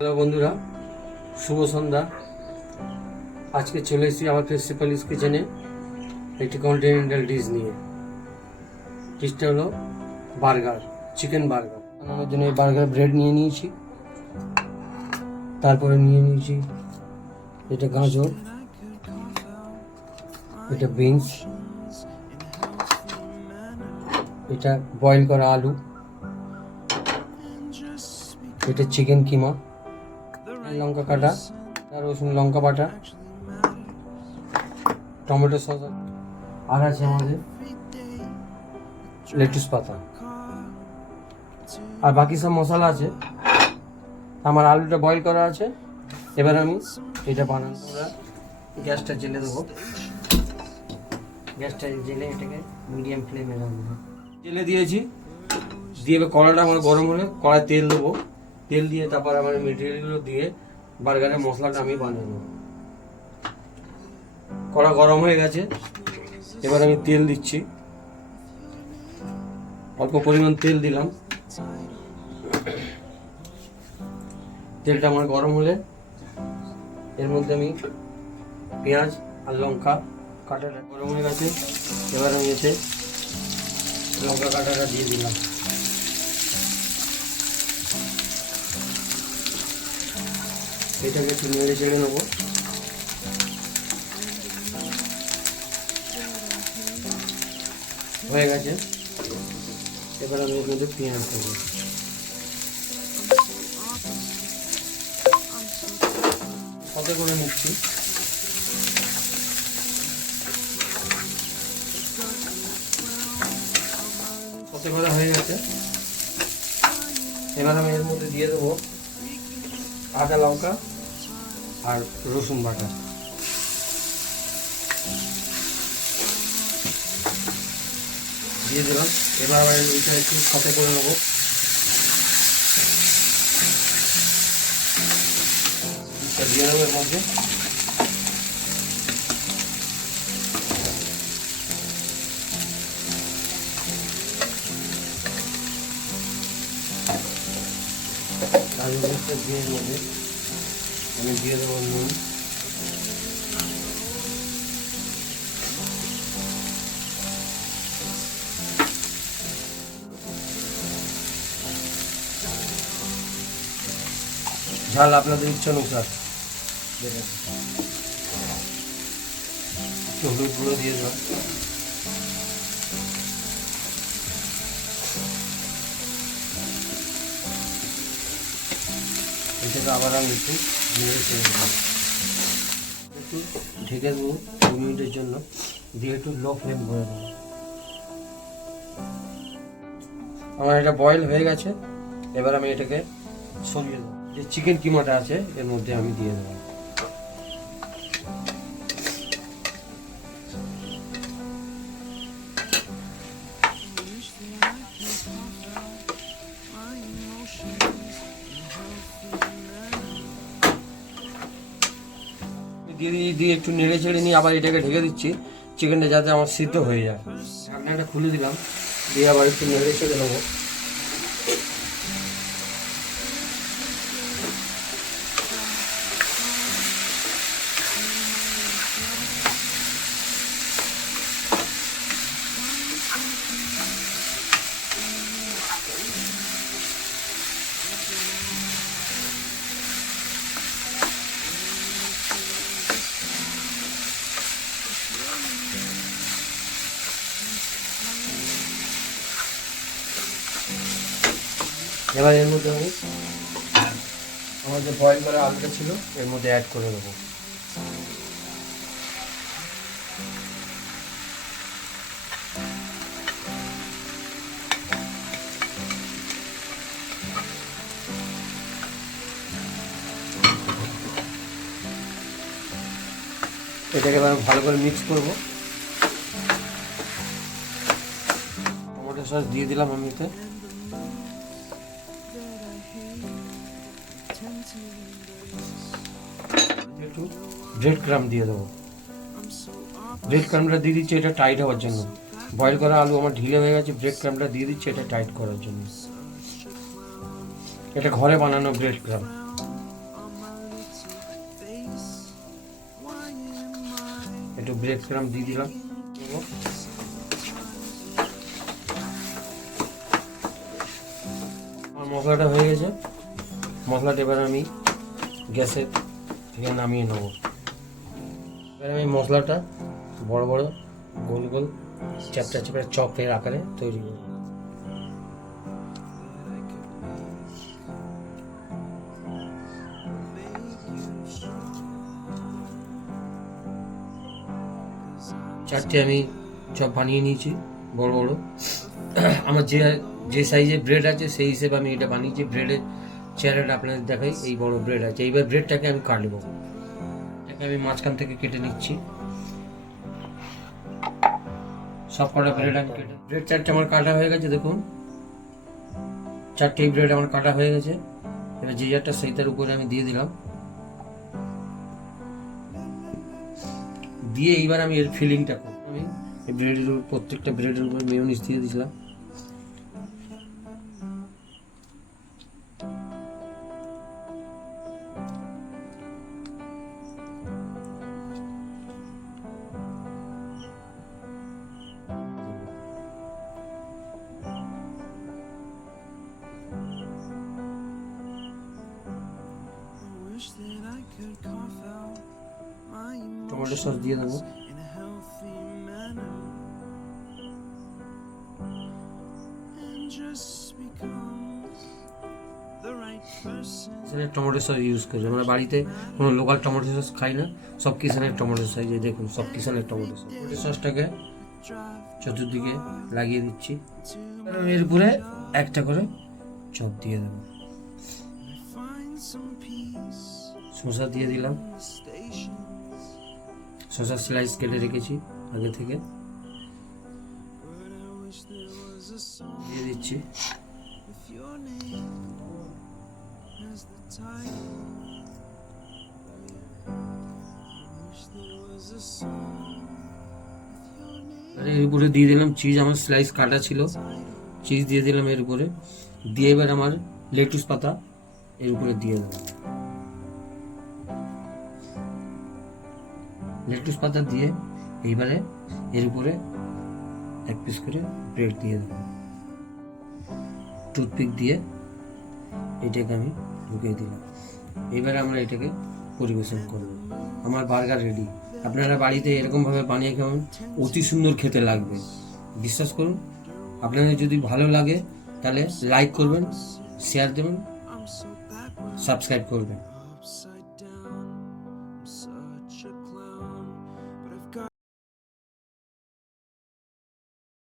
Hello বন্ধুরা, শুভ সন্ধ্যা। আজকে চলে এসেছি আমার প্রিন্সিপালস কিচেনে একটি কন্টিনেন্টাল ডিশ নিয়ে। ডিশটা হলো বার্গার, চিকেন বার্গার। বানানোর জন্য এই বার্গার ব্রেড নিয়ে নিয়েছি, তারপরে নিয়ে নিয়েছি এটা গাজর, এটা বিনস, এটা বয়েল করা আলু, এটা চিকেন কিমা, লঙ্কা কাটা, রসুন লঙ্কা বাটা, টমেটো সস, আর আছে আমাদের লেটুস পাতা, আর বাকি সব মশলা আছে। আমার আলুটা বয়েল করা আছে। এবার আমি এটা বানাবো। গ্যাসটা জেলে দেবো। গ্যাসটা জেলে এটাকে মিডিয়াম ফ্লেমে রাখবো। জেলে দিয়েছি, দিয়ে এবার কড়াটা আমার গরম হলে কড়ায় তেল দেবো। তেল দিয়ে তারপর আমার মেটেরিয়ালগুলো দিয়ে বার্গারের মশলাটা আমি বানাবো। কড়া গরম হয়ে গেছে, এবার আমি তেল দিচ্ছি। অল্প পরিমাণ তেল দিলাম। তেলটা আমার গরম হলে এর মধ্যে আমি পেঁয়াজ আর লঙ্কা কাটাটা গরম হয়ে গেছে। এবার আমি এতে লঙ্কা কাটাটা দিয়ে দিলাম। এটাকে একটু নেড়ে চেড়ে নেবো। হয়ে গেছে, এবার আমি এর মধ্যে পেঁয়াজ দেবো। সাথে করে নিচ্ছি। সাথে করা হয়ে গেছে, এবার আমি এর মধ্যে দিয়ে দেবো আদা লঙ্কা আর রসুন বাটা। দিয়ে দিলাম। এবার আবার এটা একটু সাথে করে নেবো। দিয়ে নেবো এর মধ্যে। দিয়ে মধ্যে আমি দিয়ে দেবো নুন, ঝাল আপনাদের ইচ্ছা অনুসার দেবেন। হলুদ গুঁড়ো দিয়ে দেবেন। এটাকে আবার আমি একটু নেড়ে চেড়ে দেবো। একটু ঢেকে দেবো 2 মিনিটের জন্য, দিয়ে একটু লো ফ্লেম করে দেবো। আমার এটা বয়েল হয়ে গেছে। এবার আমি এটাকে সরিয়ে দেবো। যে চিকেন কিমাটা আছে এর মধ্যে আমি দিয়ে দেবো। দিয়ে একটু নেড়ে ছেড়ে নিয়ে আবার এটাকে ঢেকে দিচ্ছি, চিকেনটা যাতে আমার সিদ্ধ হয়ে যায়। ঢাকনাটা খুলে দিলাম, দিয়ে আবার একটু নেড়ে ছেড়ে নেবো। এবার এর মধ্যে আমি আমার যে বয়েল করা আলুটা ছিল এর মধ্যে অ্যাড করে দেবো। এটাকে এবার ভালো করে মিক্স করবো। টমেটো সস দিয়ে দিলাম আমি এতে। একটু ব্রেড ক্রাম্ব দিয়ে দেবো। ব্রেড ক্রাম্বটা দিয়ে দিচ্ছি এটা টাইট হওয়ার জন্য। বয়েল করা আলু আমার ঢিলে হয়ে গেছে, ব্রেড ক্রাম্বটা দিয়ে দিচ্ছি এটা টাইট করার জন্য। এটা ঘরে বানানো ব্রেড ক্রাম্ব। একটু ব্রেড ক্রাম দিয়ে দিলাম। আমার মশলাটা হয়ে গেছে। মশলাটা এবার আমি গ্যাসের থেকে নামিয়ে নেব। এবার আমি মশলাটা বড় বড় গোল গোল চ্যাপটা চ্যাপটা চপের আকারে তৈরি করব। চারটে আমি চপ বানিয়ে নিয়েছি বড় বড়। আমার যে সাইজের ব্রেড আছে সেই হিসেবে আমি এটা বানিয়েছি। ব্রেডের চেহারাটা আপনাদের দেখাই, এই বড় ব্রেড আছে। এইবার ব্রেডটাকে আমি কাটবো। এটাকে আমি মাঝখান থেকে কেটে নিচ্ছি। সব কটা ব্রেড আমি কেটে, ব্রেড চারটে আমার কাটা হয়ে গেছে। দেখুন চারটে ব্রেড আমার কাটা হয়ে গেছে। এবার যে যারটা সেইটার উপরে আমি দিয়ে দিলাম। দিয়ে এইবার আমি এর ফিলিংটা করব। আমি এই ব্রেডের উপর, প্রত্যেকটা ব্রেডের উপর মেয়োনিজ দিয়ে দিয়েছিলাম। টমেটো সস দিয়ে দেবো। টমেটো সস ইউজ করি আমরা বাড়িতে, কোনো লোকাল টমেটো সস খাই না, সব কিষানের টমেটো সস। এই দেখুন সব কিষানের টমেটো সস। টমেটো সসটাকে চতুর্দিকে লাগিয়ে দিচ্ছি। এর উপরে একটা করে চপ দিয়ে দেবো। শসা দিয়ে দিলাম। শসা স্লাইস কেটে রেখেছি আগে থেকে, দিয়ে দিচ্ছি। এর উপরে দিয়ে দিলাম চিজ। আমার স্লাইস কাটা ছিল, চিজ দিয়ে দিলাম এর উপরে। দিয়ে এবার আমার লেটুস পাতা এর উপরে দিয়ে দেবো। লেটুস পাতা দিয়ে এইবারে এর উপরে এক পিস করে ব্রেড দিয়ে দেবো। টুথপিক দিয়ে এটাকে আমি ঢুকিয়ে দিলাম। এবারে আমরা এটাকে পরিবেশন করব। আমার বার্গার রেডি। আপনারা বাড়িতে এরকমভাবে বানিয়ে খাবেন, অতি সুন্দর খেতে লাগবে। বিশ্বাস করুন, আপনাদের যদি ভালো লাগে তাহলে লাইক করবেন, শেয়ার দেবেন, সাবস্ক্রাইব করবেন।